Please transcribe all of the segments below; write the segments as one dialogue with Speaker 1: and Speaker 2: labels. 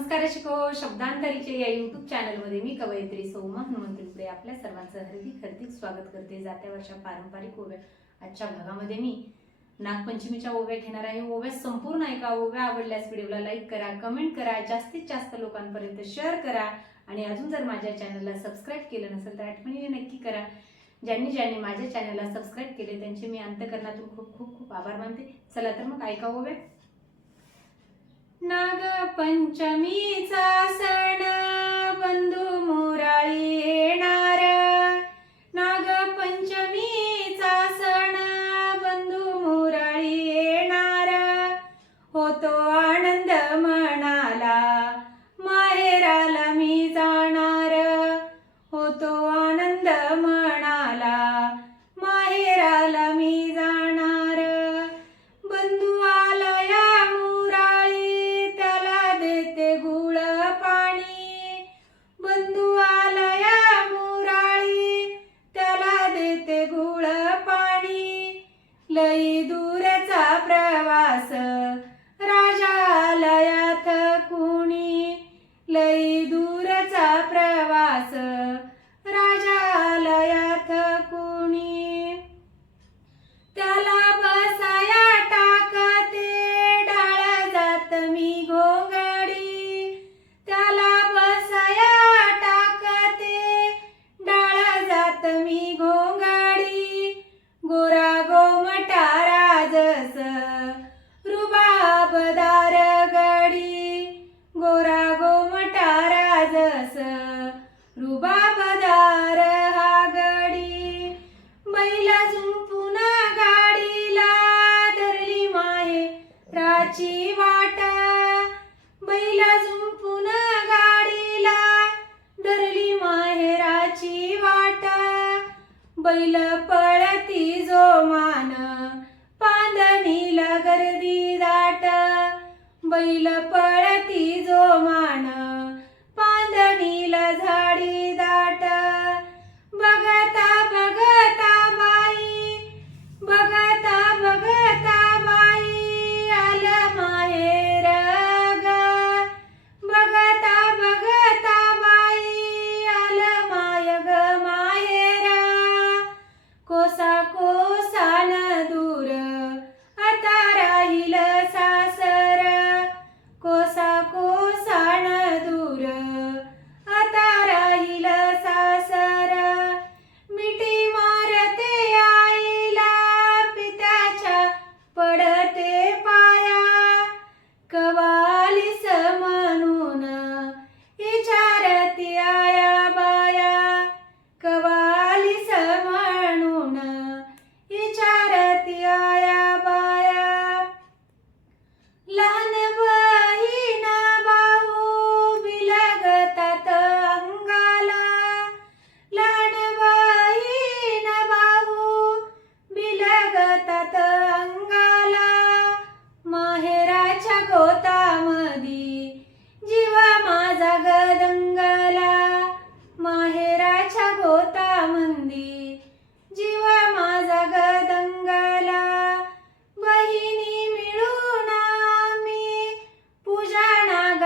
Speaker 1: नमस्कार शिको शब्दांतरीचे या युट्यूब चॅनलमध्ये मी कवयित्री सौमा हनुमंत आपल्या सर्वांचं हार्दिक हार्दिक स्वागत करते. जात्या वर्षा पारंपरिक ओव्या. आजच्या भागामध्ये मी नागपंचमीच्या ओव्या घेणार आहे. ओव्या संपूर्ण ऐका ओव्या आवडल्यास व्हिडिओला लाईक करा कमेंट करा जास्तीत जास्त लोकांपर्यंत शेअर करा आणि अजून जर माझ्या चॅनलला सबस्क्राईब केलं नसेल तर आठवणीने नक्की करा. ज्यांनी ज्यांनी माझ्या चॅनलला सबस्क्राईब केले त्यांचे मी अंतकरणातून खूप खूप खूप आभार मानते. चला तर मग ऐका ओव्या. नागपंचमीचा सण बंधू मुराळी. प्रवास रुबाबदार हा गडी. बैला झुंपून गाडीला धरली माहे राची वाटा. बैला झुंपून गाडीला धरली माहेराची वाटा. बैल पळती जो मान पांदणीला गर्दी दाट. बैल पळती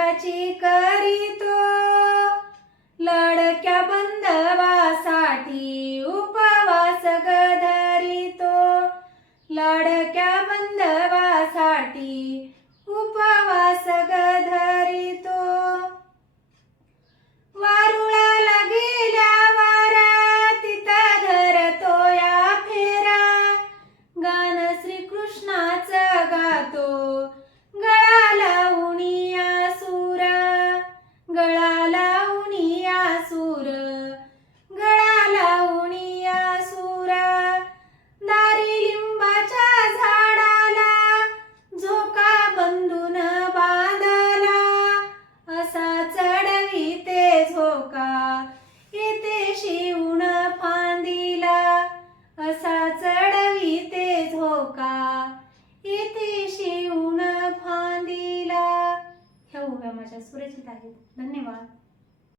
Speaker 1: नागाची करीतो? लडक्या बंधवासाठी उपवास धरितो. लडक्या Nó